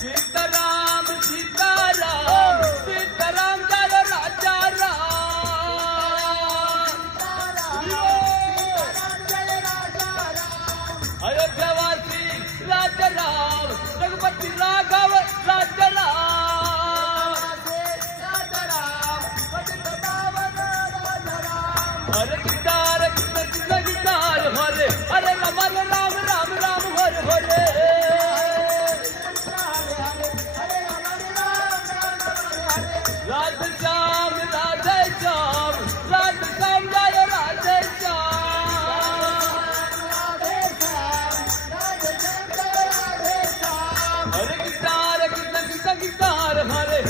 Sitaram Sitaram Sitaram Jai Raja Ram अयोध्यावासी Raja Ram Raghupati Raghav Raja Hare guitar Krishna Krishna guitar Hare Hare Ram Ram Ram Ram Hare Hare Radhe Shyam Radhe Shyam Radhe Shyam Jai Radhe Shyam Hare guitar Krishna Krishna guitar Hare